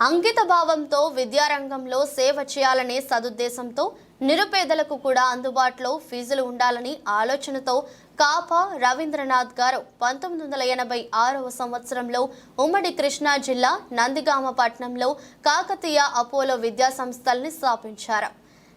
అంకిత భావంతో విద్యారంగంలో సేవ చేయాలనే సదుద్దేశంతో నిరుపేదలకు కూడా అందుబాటులో ఫీజులు ఉండాలని ఆలోచనతో కాపా రవీంద్రనాథ్ గారు 1986వ సంవత్సరంలో ఉమ్మడి కృష్ణా జిల్లా నందిగామ పట్టణంలో కాకతీయ అపోలో విద్యా సంస్థల్ని స్థాపించారు.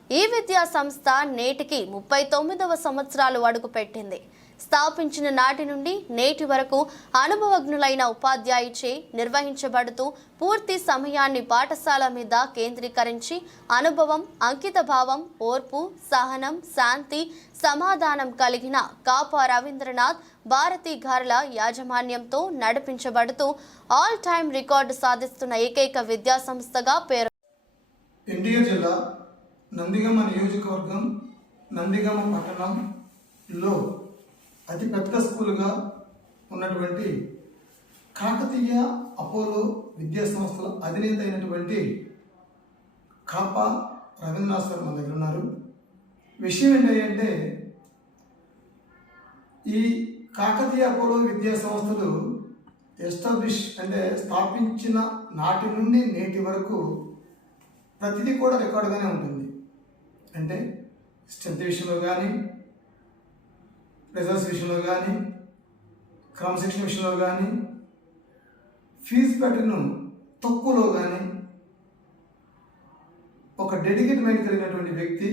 ఈ విద్యా సంస్థ నేటికి 39వ సంవత్సరాలు అడుగుపెట్టింది. స్థాపించిన నాటి నుండి నేటి వరకు అనుభవజ్ఞులైన ఉపాధ్యాయుచే నిర్వహించబడుతూ పూర్తి సమయాన్ని పాఠశాల మీద కేంద్రీకరించి అనుభవం, అంకితభావం, ఓర్పు, సహనం, శాంతి, సమాధానం కలిగిన కాపా రవీంద్రనాథ్ భారతీ గారుల యాజమాన్యంతో నడిపించబడుతూ ఆల్ టైమ్ రికార్డు సాధిస్తున్న ఏకైక విద్యా సంస్థగా పేరు. ఎన్టీఆర్ జిల్లా నందిగామ నియోజకవర్గం నందిగామ పట్టణంలో అతి పెద్ద స్కూల్గా ఉన్నటువంటి కాకతీయ అపోలో విద్యా సంస్థల అధినేత అయినటువంటి కాపా రవీంద్రనాథ్ సార్ మన దగ్గర ఉన్నారు. విషయం ఏంటంటే ఈ కాకతీయ అపోలో విద్యా సంస్థలు స్థాపించిన నాటి నుండి నేటి వరకు ప్రతిదీ కూడా రికార్డుగానే ఉంటుంది. అంటే స్ట్రెంత్ విషయంలో కానీ, రిజల్ట్స్ విషయంలో కానీ, క్రమశిక్షణ విషయంలో కానీ, ఫీజు ప్యాటర్న్ తక్కువలో కానీ ఒక డెడికేట్ మైండ్ కలిగినటువంటి వ్యక్తి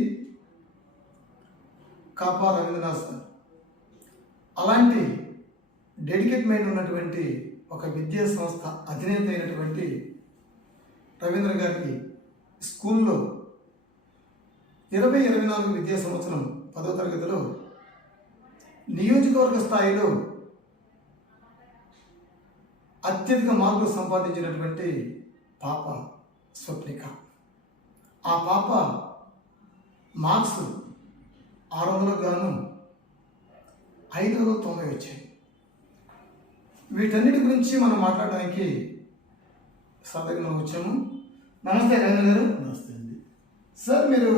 కాపా రవీంద్రనాథ్ సార్. అలాంటి డెడికేట్ మైండ్ ఉన్నటువంటి ఒక విద్యా సంస్థ అధినేత అయినటువంటి రవీంద్ర గారికి స్కూల్లో 2024 విద్యా సంవత్సరం 10వ తరగతిలో నియోజకవర్గ స్థాయిలో అత్యధిక మార్కులు సంపాదించినటువంటి పాప స్వప్నిక. ఆ పాప మార్క్స్ 600కు గాను 590 వచ్చాయి. వీటన్నిటి గురించి మనం మాట్లాడడానికి సాధకంగా వచ్చాము. నమస్తే రవీంద్ర గారు. నమస్తే అండి సార్, మీరు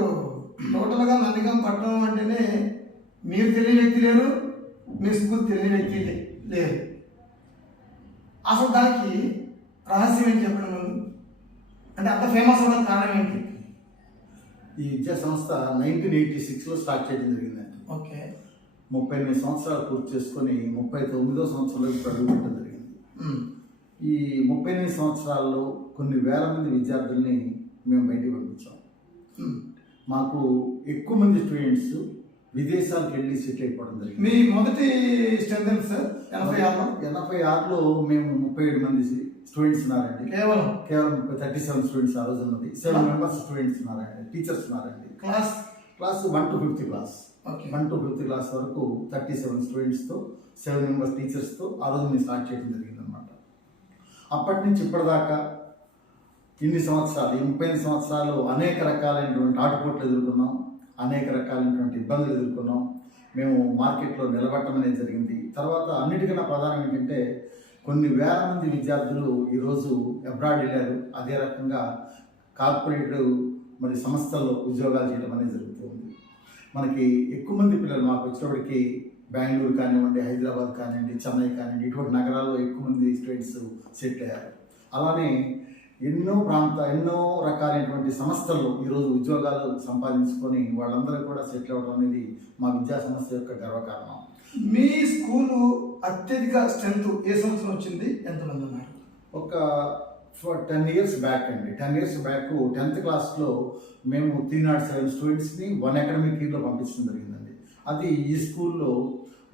టోటల్గా నందిగామ పట్టణం అంటేనే మీరు తెలియని వ్యక్తి లేరు, మీ స్కూల్ తెలియని వ్యక్తి లేరు. అసలు దానికి రహస్యం ఏంటి చెప్పండి ముందు. అంటే అంత ఫేమస్ అవ్వడానికి కారణం ఏంటి? ఈ విద్యా సంస్థ 1986లో స్టార్ట్ చేయడం జరిగిందండి. ఓకే. 38 సంవత్సరాలు పూర్తి చేసుకొని 39వ సంవత్సరంలో ఇప్పుడు అడుగుపెట్టడం జరిగింది. ఈ 38 సంవత్సరాల్లో కొన్ని వేల మంది విద్యార్థుల్ని మేము బయటికి పంపించాం. మాకు ఎక్కువ మంది స్టూడెంట్స్ విదేశాలకు వెళ్ళి సెటిల్ అయిపోవడం జరిగింది. మీ మొదటి స్ట్రెంత్ ఎంత సార్? 86లో మేము 37 మంది స్టూడెంట్స్ ఉన్నారండి. కేవలం 37 స్టూడెంట్స్ ఆ రోజు ఉన్నది. 7 మెంబర్స్ స్టూడెంట్స్ ఉన్నారండి, టీచర్స్ ఉన్నారండి. Class 1 to 5th class. 1 to 5th class వరకు 37 స్టూడెంట్స్తో 7 మెంబర్స్ టీచర్స్తో ఆ రోజు మేము స్టార్ట్ చేయడం జరిగింది అనమాట. అప్పటి నుంచి ఇప్పటిదాకా ఇన్ని సంవత్సరాలు, ఈ 35 సంవత్సరాలు అనేక రకాలైనటువంటి ఆటుపోట్లు ఎదుర్కొన్నాం, అనేక రకాలైనటువంటి ఇబ్బందులు ఎదుర్కొన్నాం. మేము మార్కెట్లో నిలబడటం అనేది జరిగింది. తర్వాత అన్నిటికన్నా ప్రధానం ఏంటంటే కొన్ని వేల మంది విద్యార్థులు ఈరోజు అబ్రాడ్ వెళ్ళారు. అదే రకంగా కార్పొరేట్ మరి సంస్థల్లో ఉద్యోగాలు చేయడం అనేది జరుగుతుంది. మనకి ఎక్కువ మంది పిల్లలు మాకు వచ్చినప్పటికీ బెంగళూరు కానివ్వండి, హైదరాబాద్ కానివ్వండి, చెన్నై కానివ్వండి, ఇటువంటి నగరాల్లో ఎక్కువ మంది స్టూడెంట్స్ సెటిల్ అయ్యారు. అలానే ఎన్నో రకాలైనటువంటి సంస్థల్లో ఈరోజు ఉద్యోగాలు సంపాదించుకొని వాళ్ళందరూ కూడా సెటిల్ అవ్వడం అనేది మా విద్యా సంస్థ యొక్క గర్వకారణం. మీ స్కూలు అత్యధిక స్ట్రెంత్ ఏ సంవత్సరం వచ్చింది? ఎంతమంది ఉన్నారు? ఒక 10 years బ్యాక్ అండి. 10 years బ్యాక్ 10th క్లాస్లో మేము 307 స్టూడెంట్స్ని 1 అకాడమిక్ ఇయర్లో పంపించడం జరిగిందండి. అది ఈ స్కూల్లో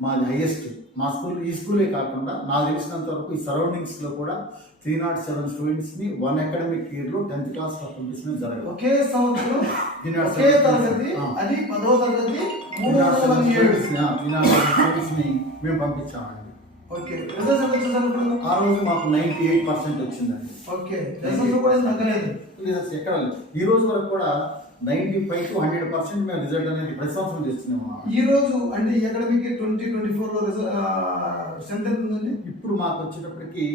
మాది హైయెస్ట్. మా స్కూల్ ఈ స్కూలే కాకుండా నాకు తెలిసినంత వరకు ఈ సరౌండింగ్స్లో కూడా 307 స్టూడెంట్స్ని 1 అకాడమిక్ ఇయర్లో 10th క్లాస్లో పంపించడం జరగదు. ఒకే సంవత్సరం ఒకే తరగతి, అది 10వ తరగతి 307 స్టూడెంట్స్ని మేము పంపించామండి. ఓకే. రిజల్ట్స్ ఎంత వచ్చేసరికి ఆ రోజు మాకు 98% వచ్చిందండి. ఓకే. రిజల్ట్స్ కూడా తగ్గలేదు. ఎక్కడ ఈ రోజు వరకు కూడా 95 to 100% మేము రిజల్ట్ అనేది ప్రతి సంవత్సరం చేస్తున్నాము. ఈ రోజు అంటే అకాడమిక్ 2024లో స్ట్రెంత్ ఎంత ఉందండి? ఇప్పుడు మాకు వచ్చేటప్పటికి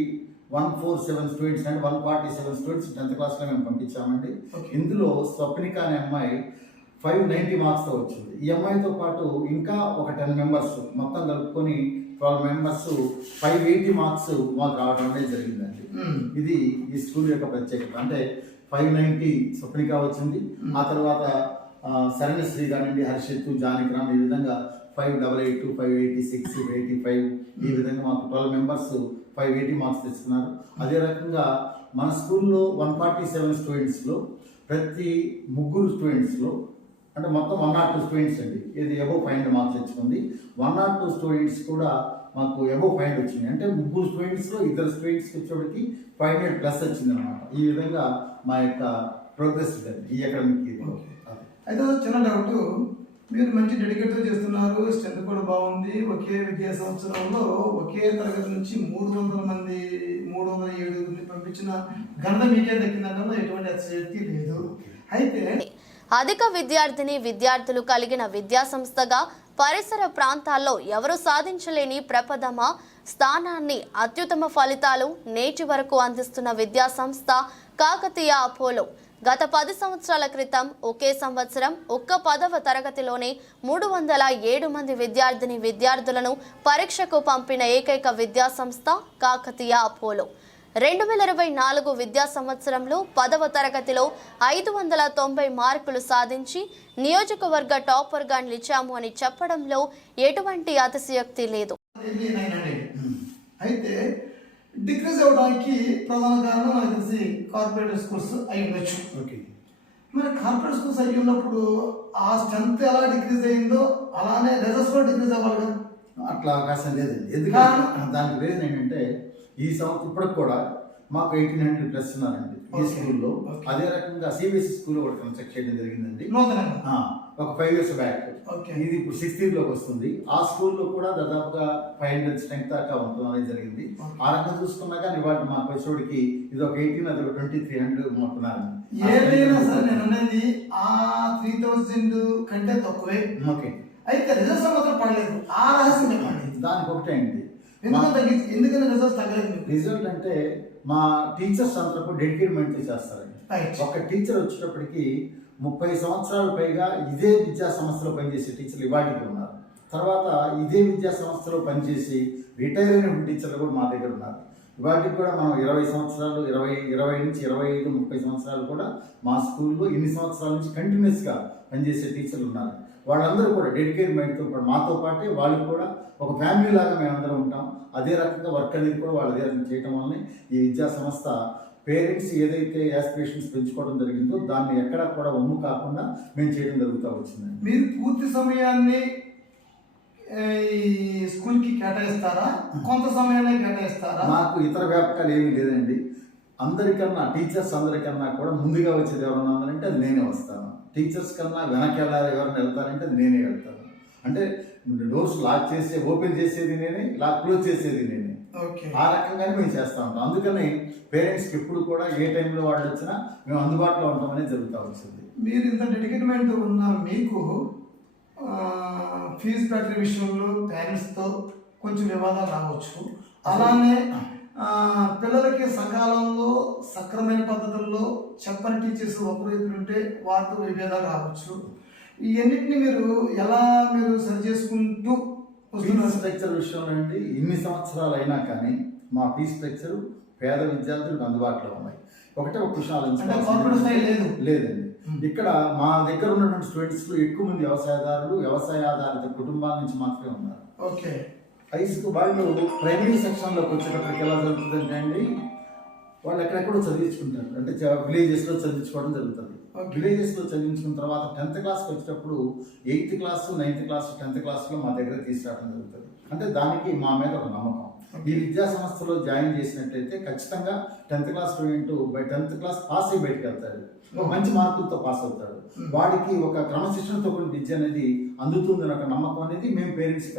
147 స్టూడెంట్స్ అంటే 147 స్టూడెంట్స్ 10th క్లాస్లో మేము పంపించామండి. ఇందులో స్వప్నిక అనే అమ్మాయి 590 మార్క్స్తో వచ్చింది. ఈ అమ్మాయితో పాటు ఇంకా ఒక 10 మెంబర్స్ మొత్తం కలుపుకొని 12 మెంబర్స్ 580 మార్క్స్ మాకు రావడం అనేది జరిగిందండి. ఇది ఈ స్కూల్ యొక్క ప్రత్యేకత. అంటే 590 స్వప్నిక వచ్చింది, ఆ తర్వాత శరణశ్రీ కానివ్వండి, హర్షిత్, జానకిరామ్, ఈ విధంగా 588, 586, 85 ఈ విధంగా మాకు 12 మెంబర్స్ 580 మార్క్స్ తెచ్చుకున్నారు. అదే రకంగా మన స్కూల్లో 147 స్టూడెంట్స్లో ప్రతి ముగ్గురు స్టూడెంట్స్లో అంటే మొత్తం 102 స్టూడెంట్స్ అండి ఇది అబోవ్ 500 మార్క్స్ తెచ్చుకుంది. 102 స్టూడెంట్స్ కూడా మాకు అబోవ్ 500 వచ్చింది. అంటే ముగ్గురు స్టూడెంట్స్లో ఇద్దరు స్టూడెంట్స్కి వచ్చేటికి 500+ వచ్చింది అనమాట. ఈ విధంగా మా యొక్క ప్రోగ్రెస్ ఈ అకాడమిక్ ఇయర్. అయితే చిన్న డౌట్, మీరు మంచి డెడికేట్తో చేస్తున్నారు, స్ట్రెంత్ కూడా బాగుంది. ఒకే విద్యా సంవత్సరంలో ఒకే తరగతి నుంచి 307 మందిని పంపించిన ఘనత మీకే దక్కిందంటే ఎటువంటి అతిశయోక్తి లేదు. అయితే అధిక విద్యార్థులు కలిగిన విద్యా సంస్థగా పరిసర ప్రాంతాల్లో ఎవరు సాధించలేని ప్రప్రథమ స్థానాన్ని, అత్యుత్తమ ఫలితాలు నేటి వరకు అందిస్తున్న విద్యా సంస్థ కాకతీయ అపోలో. గత 10 సంవత్సరాల క్రితం ఒకే సంవత్సరం ఒక్క 10వ తరగతిలోనే 307 మంది విద్యార్థులను పరీక్షకు పంపిన ఏకైక విద్యా సంస్థ కాకతీయ అపోలో. 2024 విద్యా సంవత్సరంలో 10వ తరగతిలో 590 మార్కులు సాధించి నియోజకవర్గ టాపర్గా నిలిచాము అని చెప్పడంలో ఎటువంటి అతిశయోక్తి లేదు. అయితే డిక్రీజ్ అవ్వడానికి ప్రధాన కారణం నాకు తెలిసి కార్పొరేట్ స్కూల్స్ అయి ఉండొచ్చు. మరి కార్పొరేట్ స్కూల్స్ అయ్యి ఉన్నప్పుడు ఆ స్ట్రెంత్ ఎలా డిక్రీజ్ అయిందో అలానే రిజల్ట్స్ కూడా డిక్రీజ్ అవ్వాలి కదా. అట్లా అవకాశం లేదండి. ఎందుకంటే దానికి రీజన్ ఏంటంటే ఈ సంవత్సరం ఇప్పటికి కూడా మాకు 1800+ ఉన్నారండి ఈ స్కూల్లో. అదే రకంగా సిబిఎస్ఈ స్కూల్లో కూడా కన్స్ట్రక్ట్ చేయడం జరిగిందండి ఒక 5 years బ్యాక్. ఇది ఇప్పుడు 6th yearలోకి వస్తుంది. ఆ స్కూల్లో కూడా దాదాపుగా 500 స్ట్రెంగ్త్ దాకా ఉండడం అనేది జరిగింది. ఆ రకంగా చూసుకున్నా కానీ ఇవాళ మాకు వచ్చేటికి ఇది ఒక 18, అది ఒక 2300 మాకున్నారండి. ఏదైనా సరే నేను అనేది ఆ 3000 కంటే తక్కువే. ఓకే. అయితే రిజల్ట్స్ మాత్రం పడలేదు. ఆ రహస్యం ఏమండి? దానికి ఒకటే అండి, ఎందుకంటే రిజల్ట్స్ తగ్గలేదు. రిజల్ట్ అంటే మా టీచర్స్ అందరూ డెడికేట్మెంట్ చేస్తారండి. ఒక టీచర్ వచ్చేటప్పటికి 30 సంవత్సరాలు పైగా ఇదే విద్యా సంస్థలో పనిచేసే టీచర్లు ఇవాటికి ఉన్నారు. తర్వాత ఇదే విద్యా సంస్థలో పనిచేసి రిటైర్ అయిన టీచర్లు కూడా మా దగ్గర ఉన్నారు. వాటికి కూడా మనం 20 సంవత్సరాలు 20 నుంచి 25, 30 సంవత్సరాలు కూడా మా స్కూల్లో ఇన్ని సంవత్సరాల నుంచి కంటిన్యూస్గా పనిచేసే టీచర్లు ఉన్నారు. వాళ్ళందరూ కూడా డెడికేట్ మైండ్తో పాటు మాతో పాటే వాళ్ళు కూడా ఒక ఫ్యామిలీ లాగా మేమందరం ఉంటాం. అదే రకంగా వర్క్ అనేది కూడా వాళ్ళ దగ్గర చేయటం వల్లనే ఈ విద్యా సంస్థ పేరెంట్స్ ఏదైతే యాస్పిరేషన్స్ పెంచుకోవడం జరిగిందో దాన్ని ఎక్కడా కూడా ఒమ్ము కాకుండా మేము చేయడం జరుగుతూ వచ్చిందండి. మీరు పూర్తి సమయాన్ని ఈ స్కూల్కి కేటాయిస్తారా, కొంత సమయాన్ని కేటాయిస్తారా? మాకు ఇతర వ్యాపకాలు ఏమీ లేదండి. అందరికన్నా టీచర్స్ అందరికన్నా కూడా ముందుగా వచ్చేది ఎవరన్నా ఉందంటే అది నేనే వస్తాను. టీచర్స్ కన్నా వెనకెళ్ళ ఎవరైనా వెళ్తారంటే అది నేనే వెళ్తాను. అంటే డోర్స్ లాక్ చేసి ఓపెన్ చేసేది నేనే, క్లోజ్ చేసేది నేనే. ఆ రకంగానే మేము చేస్తూ ఉంటాం. అందుకని పేరెంట్స్కి ఎప్పుడు కూడా ఏ టైంలో వాళ్ళు వచ్చినా మేము అందుబాటులో ఉంటాం అనేది జరుగుతూ వచ్చింది. మీరు ఇంత డెడికేట్మెంట్ ఉన్న మీకు ఫీజు కట్టే విషయంలో పేరెంట్స్తో కొంచెం వివాదాలు రావచ్చు. అలానే పిల్లలకి సకాలంలో సక్రమైన పద్ధతుల్లో చెప్పని టీచర్స్ ఒకరు ఉంటే వారితో విభేదాలు రావచ్చు. ఇవన్నిటిని మీరు ఎలా సరి చేసుకుంటూ ఫీజు స్ట్రక్చర్ విషయంలో అండి ఇన్ని సంవత్సరాలు అయినా కానీ మా ఫీజు స్ట్రక్చర్ పేద విద్యార్థులకు అందుబాటులో ఉన్నాయి. ఒక విషయాలు లేదండి. ఇక్కడ మా దగ్గర ఉన్నటువంటి స్టూడెంట్స్లో ఎక్కువ మంది వ్యవసాయ ఆధారిత కుటుంబాల నుంచి మాత్రమే ఉన్నారు. ఓకే. హై స్కూల్ వాళ్ళు ప్రైమరీ సెక్షన్లోకి వచ్చేటప్పటికి ఎలా జరుగుతుందంటే అండి వాళ్ళు ఎక్కడెక్కడో చదివించుకుంటారు. అంటే విలేజెస్లో చదివించుకోవడం జరుగుతుంది. విలేజెస్లో చదివించుకున్న తర్వాత 10th క్లాస్కి వచ్చేటప్పుడు 8th class, 9th class, 10th క్లాస్లో మా దగ్గర తీసుకురావడం జరుగుతుంది. అంటే దానికి మా మీద ఒక నమ్మకం. ఈ విద్యా సంస్థలో జాయిన్ చేసినట్లయితే ఖచ్చితంగా 10th class student by 10th class pass అయ్యి బయటకు వెళ్తాడు, ఒక మంచి మార్కులతో పాస్ అవుతాడు. వాడికి ఒక క్రమశిక్షణతో కూడిన విద్య అనేది అందుతుందని ఒక నమ్మకం అనేది మేము పేరెంట్స్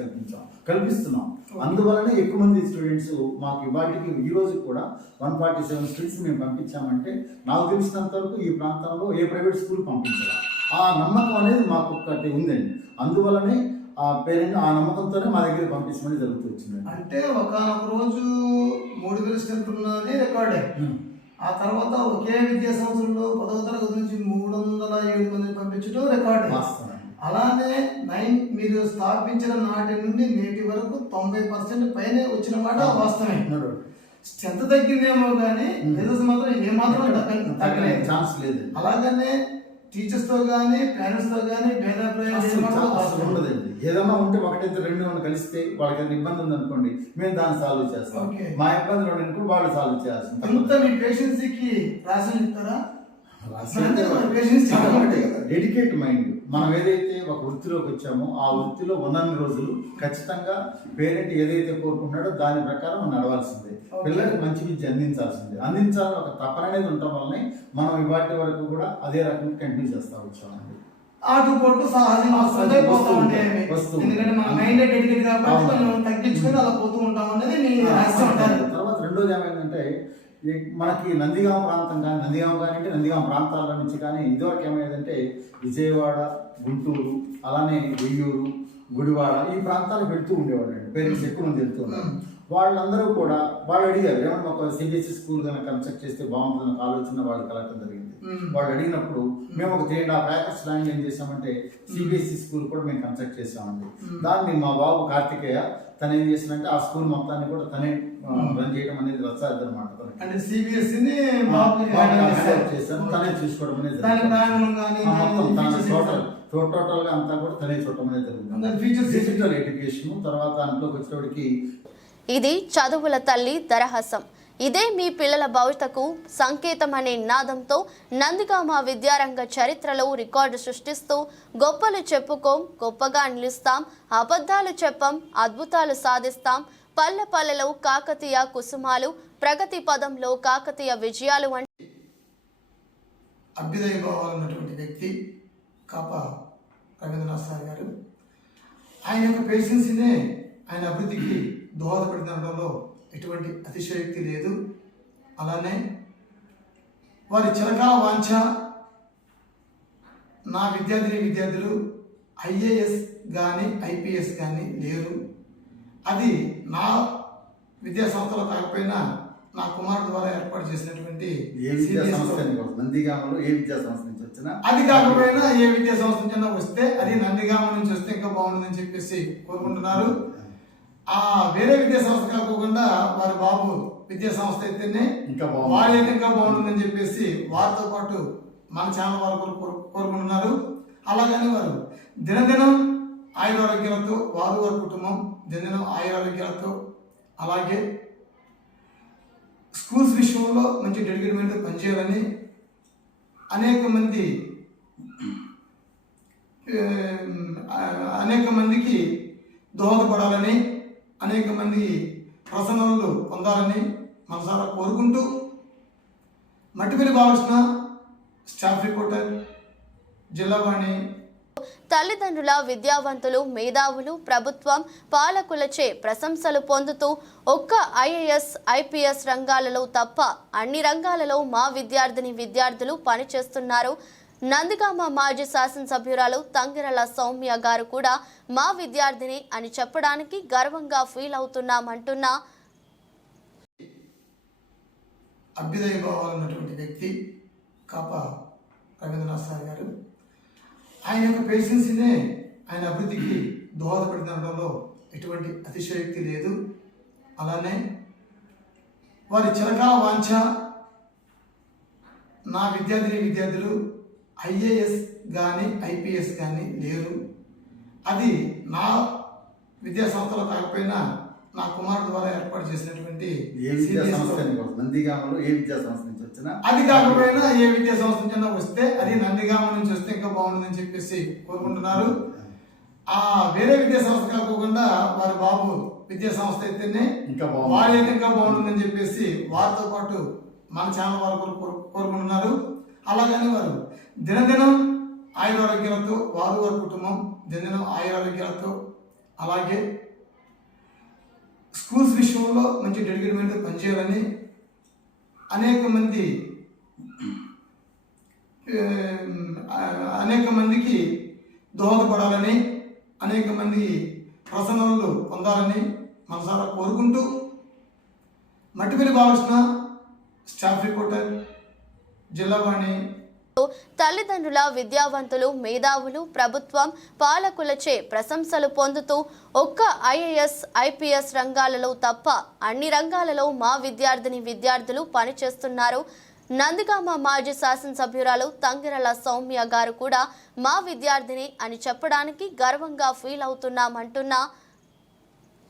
కల్పిస్తున్నాం. అందువలనే ఎక్కువ మంది స్టూడెంట్స్ మాకు వాటికి ఈ రోజు కూడా 147 స్టూడెంట్స్ మేము పంపించామంటే నాకు తెలిసినంత వరకు ఈ ప్రాంతంలో ఏ ప్రైవేట్ స్కూల్ పంపించాలి ఆ నమ్మకం అనేది మాకు ఒకటి ఉందండి. అందువలనే ఆ పేరెంట్ ఆ నమ్మకంతోనే మా దగ్గర పంపించమని జరుగుతూ వచ్చింది. అంటే ఒకనొక రోజు 3000 స్ట్రెంత్ ఉన్నది రికార్డే. ఆ తర్వాత ఒకే విద్యా సంవత్సరంలో 10వ తరగతి నుంచి 307 మందిని పంపించడం రికార్డు. అలానే మీరు స్థాపించిన నాటి నుండి నేటి వరకు 90% పైనే వచ్చిన మాట వాస్తవమే. స్ట్రెంత్ తగ్గిందేమో కానీ రిజల్ట్స్ మాత్రం ఏమాత్రం తగ్గలేదు, ఛాన్స్ లేదు. అలాగనే టీచర్స్ తో కానీ పేరెంట్స్ తో కానీ భేదాభిప్రాయం ఉండదండి. ఏదన్నా ఉంటే ఒకటైతే రెండు మనం కలిస్తే వాళ్ళకి ఏదైనా ఇబ్బంది ఉంది అనుకోండి, మేము దాన్ని సాల్వ్ చేస్తాం. మా ఇబ్బందులు అనుకో వాళ్ళు సాల్వ్ చేయాల్సింది. అంతా మీ పేషెన్స్ కి రాసి ఇస్తారా? Dedicate mind. మనం ఏదైతే ఒక వృత్తిలోకి వచ్చామో ఆ వృత్తిలో ఉన్నన్ని రోజులు ఖచ్చితంగా పేరెంట్ ఏదైతే కోరుకున్నాడో దాని ప్రకారం మనం నడవాల్సిందే. పిల్లలకి మంచి విద్య అందించాలని ఒక తపన అనేది ఉండటం వల్లనే మనం ఇవాటి వరకు కూడా అదే రకంగా కంటిన్యూ చేస్తా వచ్చామండి. ఆటుపోటు సహజంగా ఎందుకంటే మన మైండ్ డెడికేట్ కాబట్టి మనం తగ్గించుకొని అలా పోతూ ఉంటాం అనేది మీ రహస్యం అంటారు. తర్వాత రెండోది ఏమైందంటే మనకి నందిగామ ప్రాంతం కానీ నందిగామ ప్రాంతాల నుంచి కానీ ఇదివరకు ఏమైందంటే విజయవాడ, గుంటూరు, అలానే వెయ్యూరు, గుడివాడ ఈ ప్రాంతాలకు వెళ్తూ ఉండేవాళ్ళు అండి. పేరెంట్స్ ఎక్కువ మంది వెళ్తూ ఉన్నారు. వాళ్ళందరూ కూడా వాళ్ళు అడిగారు, ఏమన్నా ఒక సిబిఎస్ఈ స్కూల్ కనుక కన్స్ట్రక్ట్ చేస్తే బాగుంటుందని ఆలోచన వాళ్ళు కలగడం జరిగింది. వాళ్ళు అడిగినప్పుడు మేము ఒక 3.5 acres ల్యాండ్ ఏం చేసామంటే సిబిఎస్ఈ స్కూల్ కూడా మేము కన్స్ట్రక్ట్ చేసామండి. దాన్ని మా బాబు కార్తికేయ తను ఏం చేసినంటే ఆ స్కూల్ మొత్తాన్ని కూడా తనే రన్ చేయడం అనేది రచ్చాది అనమాట. అంటే సిబిఎస్ఈ చేశాను, తనే చూసుకోవడం అనేది టోటల్ గా అంతా కూడా తనే చూడటం అనేది జరుగుతుంది. డిజిటల్ ఎడ్యుకేషన్ తర్వాత దాంట్లోకి వచ్చేవాడికి ఇది చదువుల తల్లి దరహాసం. ఇదే మీ పిల్లల భవితకు సంకేతం అనే నినాదంతో నందిగామ విద్యారంగ చరిత్రలో రికార్డు సృష్టిస్తూ గొప్పలు చెప్పుకోం, గొప్పగా నిలుస్తాం, అబద్ధాలు చెప్పం, అద్భుతాలు సాధిస్తాం, పల్లె పల్లెలో కాకతీయ కుసుమాలు, ప్రగతి పదంలో కాకతీయ విజయాలు వంటి అభ్యుదయ భావాలన్నటువంటి వ్యక్తి కాప రవీంద్రనాథ్ సార్ గారు. ఆయన యొక్క పేషెన్స్నే ఆయన అభివృద్ధికి దోహదపడడంలో ఎటువంటి అతిశయోక్తి లేదు. అలానే వారి చిరకాల వాంఛ నా విద్యార్థులు ఐఏఎస్ కానీ ఐపీఎస్ కానీ లేరు. అది నా విద్యా సంస్థలో కాకపోయినా నా కుమారుడు ద్వారా ఏర్పాటు చేసినటువంటి నందిగామలో ఏ విద్యా సంస్థ నుంచి వచ్చినా, అది కాకపోయినా ఏ విద్యా సంస్థ నుంచి వస్తే అది నందిగామ నుంచి వస్తే ఇంకా బాగుంటుందని చెప్పేసి కోరుకుంటున్నారు. ఆ వేరే విద్యా సంస్థ కాకుండా వారి బాబు విద్యా సంస్థ అయితేనే వారైతే ఇంకా బాగుంటుందని చెప్పేసి వారితో పాటు మన ఛానల్ వారు కోరుకుంటున్నారు. అలాగని వారు దినదినం ఆయురారోగ్యాలతో వారి కుటుంబం దినదినం ఆయురారోగ్యాలతో, అలాగే స్కూల్స్ విషయంలో మంచి డెడికేట్మెంట్ పనిచేయాలని, అనేక మందికి దోహదపడాలని, అనేక మంది ప్రసన్నలు పొందాలని మనసారా కోరుకుంటూ మట్టిపల్లి బాలకృష్ణ, స్టాఫ్ రిపోర్టర్, జిల్లావాణి. తల్లిదండ్రుల విద్యావంతులు, మేధావులు, ప్రభుత్వం, పాలకులచే ప్రశంసలు పొందుతూ ఒక్క ఐఏఎస్ ఐపీఎస్ రంగాలలో తప్ప అన్ని రంగాలలో మా విద్యార్థులు పనిచేస్తున్నారు. నందిగామ మాజీ శాసనసభ్యురాలు తంగిరల సౌమ్య గారు కూడా మా విద్యార్థిని అని చెప్పడానికి గర్వంగా ఫీల్ అవుతున్నామంటున్న అభ్యుదయ భావాలన్నటువంటి వ్యక్తి కాప రవీంద్రనాథ్ సార్ గారు. ఆయన యొక్క పేషెన్స్నే ఆయన అభివృద్ధికి దోహదపడడంలో ఎటువంటి అతిశయోక్తి లేదు. అలానే వారి చిరకాల వాంఛ నా విద్యార్థులు ఐఏఎస్ కానీ ఐపీఎస్ కానీ లేరు. అది నా విద్యా సంస్థలో కాకపోయినా నా కుమారుడు ద్వారా ఏర్పాటు చేసినటువంటి నందిగామలో ఏ విద్యా సంస్థ నుంచి వచ్చినా, అది కాకపోయినా ఏ విద్యా సంస్థ నుంచి వస్తే అది నందిగామ నుంచి వస్తే ఇంకా బాగుంటుందని చెప్పేసి కోరుకుంటున్నారు. ఆ వేరే విద్యా సంస్థ కాకుండా వారి బాబు విద్యా సంస్థ అయితేనే వారైతే ఇంకా బాగుంటుందని చెప్పేసి వారితో పాటు మన ఛానల్ వారు కోరుకుంటున్నారు. అలాగని వారు దినదినం ఆయురారోగ్యాలతో వారి కుటుంబం దినదినం ఆయురారోగ్యాలతో, అలాగే స్కూల్స్ విషయంలో మంచి డెడికేట్మెంట్ పనిచేయాలని, అనేక మందికి దోహదపడాలని, అనేక మంది ప్రసన్నలు పొందాలని మనసారా కోరుకుంటూ మట్టిపల్లి బాలకృష్ణ, స్టాఫ్ రిపోర్టర్, జిల్లావాణి. తల్లిదండ్రుల, విద్యావంతులు, మేధావులు, ప్రభుత్వం, పాలకులచే ప్రశంసలు పొందుతూ ఒక్క ఐఏఎస్, ఐపీఎస్ రంగాలలో తప్ప అన్ని రంగాలలో మా విద్యార్థులు పనిచేస్తున్నారు. నందిగామ మాజీ శాసనసభ్యురాలు తంగిరల సౌమ్య గారు కూడా మా విద్యార్థిని అని చెప్పడానికి గర్వంగా ఫీల్ అవుతున్నామంటున్న